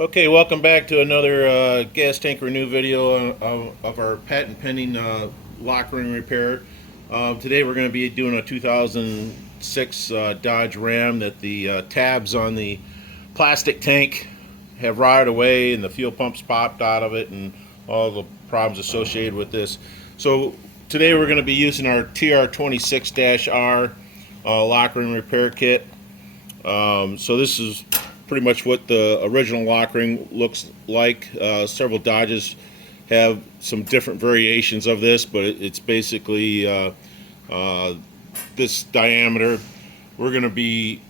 Okay, welcome back to another gas tank renew video of our patent pending lock ring repair. Today we're going to be doing a 2006 Dodge Ram that the tabs on the plastic tank have rotted away and the fuel pump's popped out of it and all the problems associated with this. So today we're going to be using our TR26-R lock ring repair kit. So this is pretty much what the original lock ring looks like. Several Dodges have some different variations of this, but it's basically this diameter. We're going to be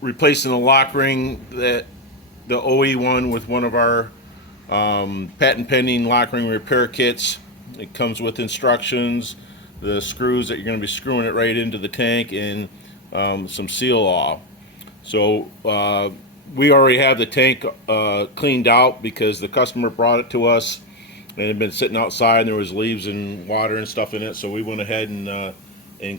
replacing the lock ring, the OE one, with one of our patent pending lock ring repair kits. It comes with instructions, the screws that you're going to be screwing it right into the tank, and some seal off. So we already have the tank cleaned out because the customer brought it to us and it had been sitting outside and there was leaves and water and stuff in it. So we went ahead and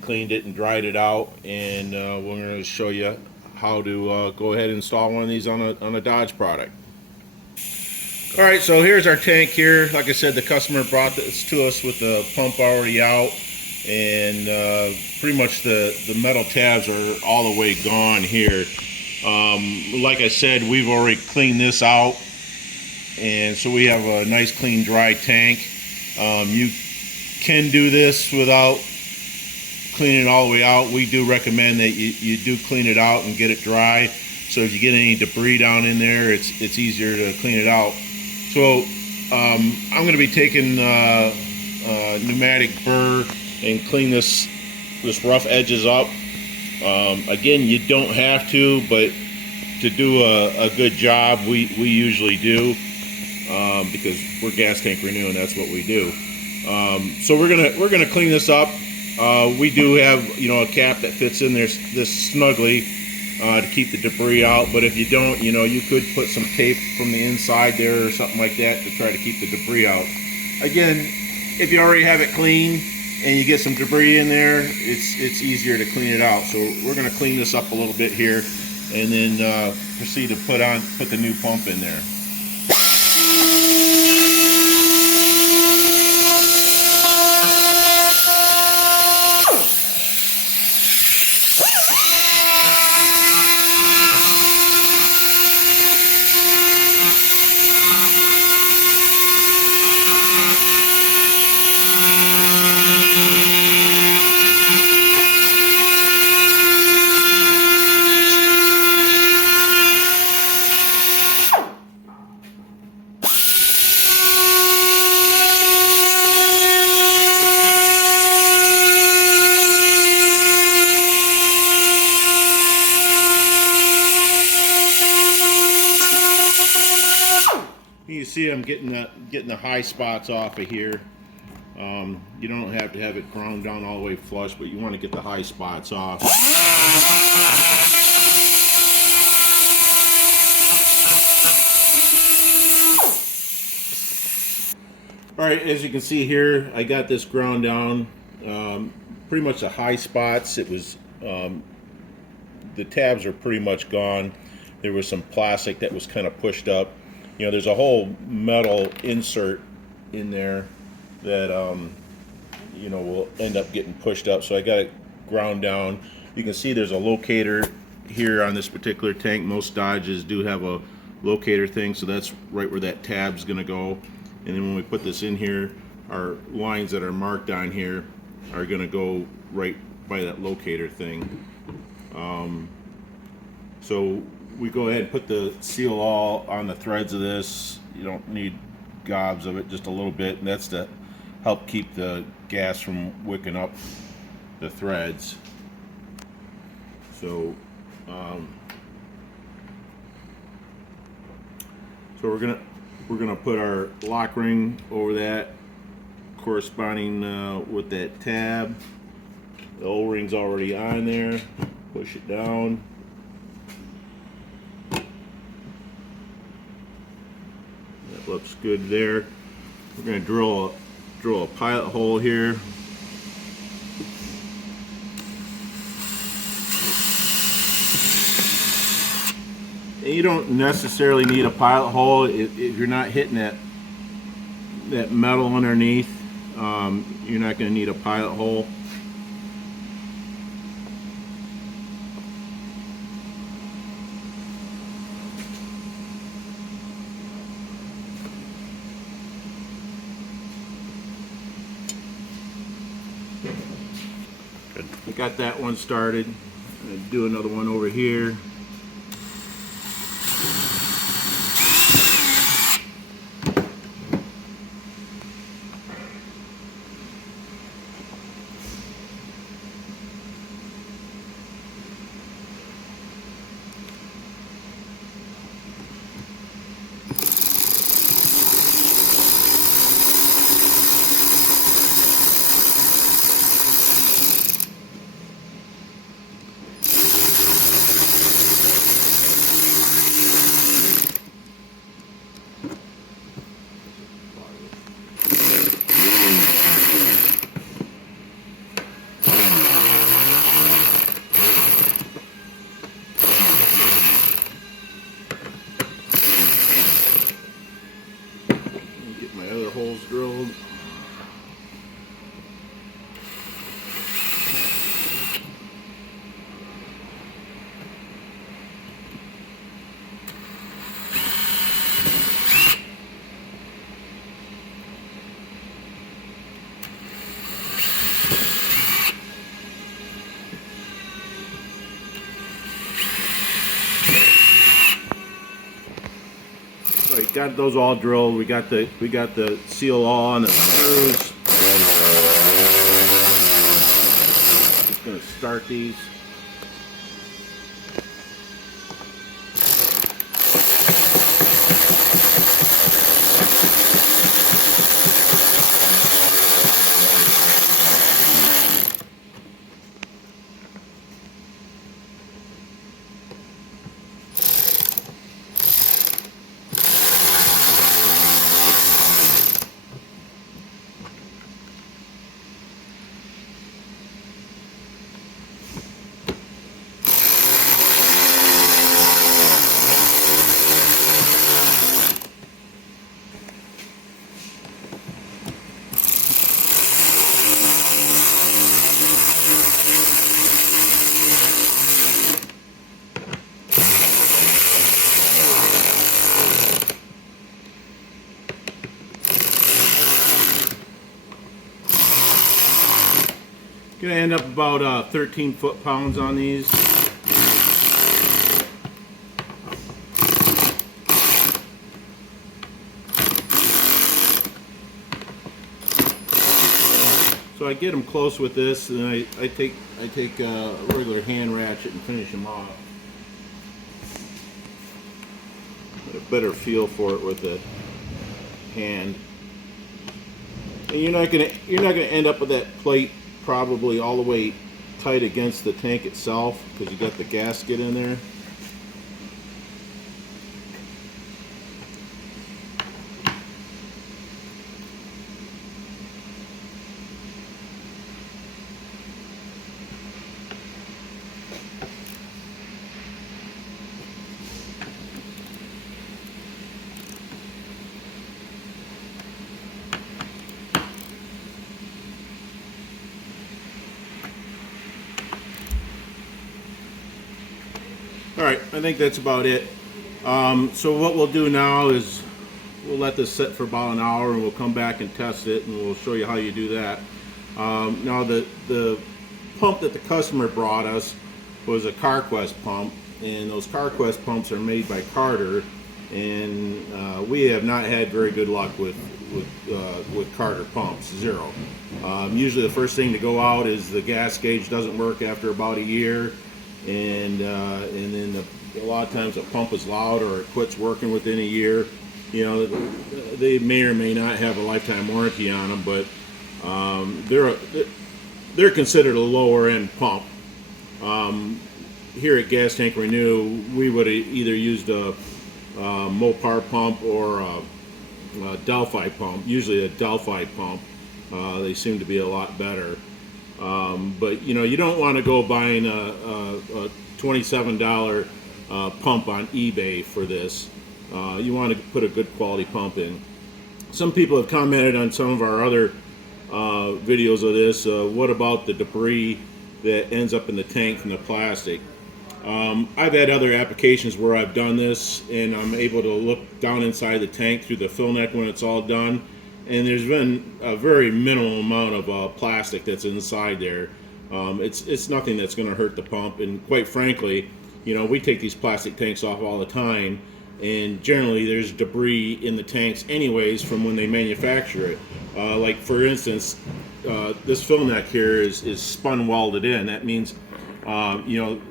cleaned it and dried it out, and we're going to show you how to go ahead and install one of these on a Dodge product. All right, so here's our tank here. Like I said, the customer brought this to us with the pump already out, and pretty much the metal tabs are all the way gone here. Like I said, we've already cleaned this out, and so we have a nice clean dry tank. You can do this without cleaning it all the way out. We do recommend that you do clean it out and get it dry, so if you get any debris down in there, it's easier to clean it out. So I'm going to be taking pneumatic burr and clean this rough edges up. Again, you don't have to, but to do a good job, we usually do, because we're Gas Tank Renew and that's what we do. So we're gonna clean this up. We do have a cap that fits in there this snugly to keep the debris out. But if you don't, you could put some tape from the inside there or something like that to try to keep the debris out. Again, if you already have it clean and you get some debris in there, it's easier to clean it out. So we're going to clean this up a little bit here, and then proceed to put the new pump in there. You see I'm getting the high spots off of here. You don't have to have it ground down all the way flush, but you want to get the high spots off. Alright, as you can see here, I got this ground down. Pretty much the high spots, it was the tabs are pretty much gone. There was some plastic that was kind of pushed up. There's a whole metal insert in there that will end up getting pushed up. So I got it ground down. You can see there's a locator here on this particular tank. Most Dodges do have a locator thing, so that's right where that tab's going to go. And then when we put this in here, our lines that are marked on here are going to go right by that locator thing. So we go ahead and put the seal all on the threads of this. You don't need gobs of it, just a little bit, and that's to help keep the gas from wicking up the threads. So we're gonna put our lock ring over that, corresponding with that tab. The O-ring's already on there. Push it down. That looks good there. We're going to drill a pilot hole here. you don't necessarily need a pilot hole if you're not hitting that metal underneath. You're not going to need a pilot hole. We got that one started. I'm going to do another one over here. Get my other holes drilled. Right, got those all drilled. We got the seal all on the screws. Just gonna start these. Gonna end up about 13 foot-pounds on these. So I get them close with this, and I take a regular hand ratchet and finish them off. Get a better feel for it with the hand. And you're not gonna end up with that plate probably all the way tight against the tank itself because you got the gasket in there. Alright, I think that's about it. So what we'll do now is we'll let this sit for about an hour and we'll come back and test it and we'll show you how you do that. Now the pump that the customer brought us was a CarQuest pump, and those CarQuest pumps are made by Carter, and we have not had very good luck with Carter pumps, zero. Usually the first thing to go out is the gas gauge doesn't work after about a year. And then a lot of times the pump is loud or it quits working within a year. You know, they may or may not have a lifetime warranty on them, but they're considered a lower end pump. Here at Gas Tank Renu, we would have either used a Mopar pump or a Delphi pump. Usually a Delphi pump. They seem to be a lot better. But you know, you don't want to go buying a $27 pump on eBay for this. You want to put a good quality pump in. Some people have commented on some of our other videos of this. What about the debris that ends up in the tank from the plastic? I've had other applications where I've done this, and I'm able to look down inside the tank through the fill neck when it's all done, and there's been a very minimal amount of plastic that's inside there. It's nothing that's going to hurt the pump, and quite frankly, you know, we take these plastic tanks off all the time, and generally there's debris in the tanks anyways from when they manufacture it. Like for instance, this fill neck here is spun welded in. That means, you know,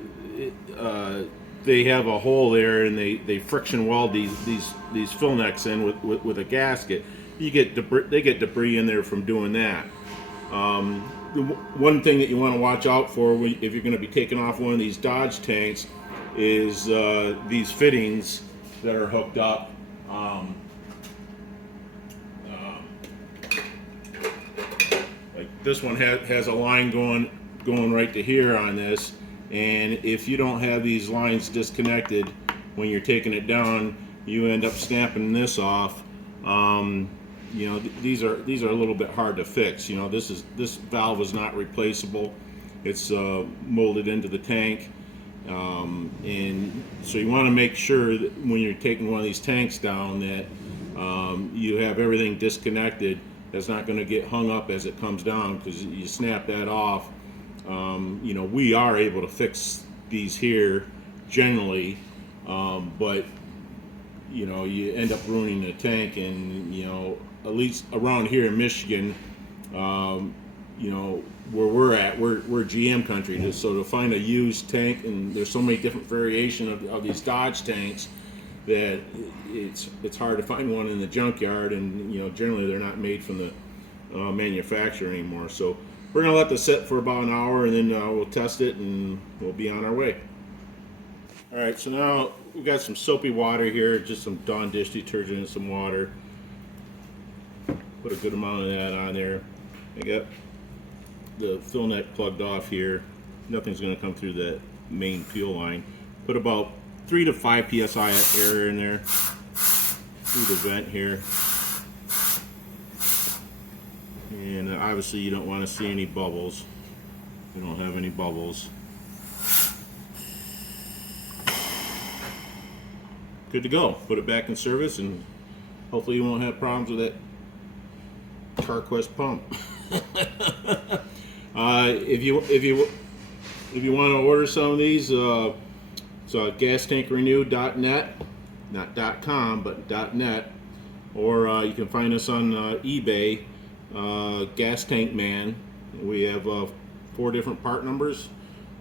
they have a hole there, and they friction weld these fill necks in with a gasket. You get debris, they get debris in there from doing that. The one thing that you want to watch out for if you're going to be taking off one of these Dodge tanks is these fittings that are hooked up. Like this one has a line going right to here on this, and if you don't have these lines disconnected when you're taking it down, you end up snapping this off. You know, these are a little bit hard to fix. You know, this valve is not replaceable. It's molded into the tank, and so you want to make sure that when you're taking one of these tanks down that you have everything disconnected. That's not going to get hung up as it comes down, because you snap that off. You know, we are able to fix these here generally, but you know, you end up ruining the tank. And you know, at least around here in Michigan, you know, where we're at, we're GM country. So to find a used tank, and there's so many different variations of these Dodge tanks, that it's hard to find one in the junkyard, and you know, generally they're not made from the manufacturer anymore. So we're gonna let this sit for about an hour, and then we'll test it, and we'll be on our way. All right, so now we've got some soapy water here, just some Dawn dish detergent and some water. Put a good amount of that on there. I got the fill neck plugged off here. Nothing's gonna come through that main fuel line. Put about 3 to 5 psi of air in there through the vent here, and obviously you don't want to see any bubbles. We don't have any bubbles. Good to go. Put it back in service, and hopefully you won't have problems with that CarQuest pump. If you want to order some of these, so gastankrenew.net, not .com, but .net, or you can find us on eBay, Gas Tank Man. We have 4 different part numbers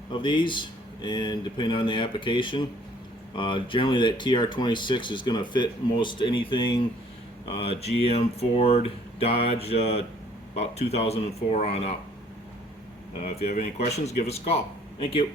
of these, and depending on the application, generally that TR26 is going to fit most anything GM, Ford, Dodge, about 2004 on up. If you have any questions, give us a call. Thank you.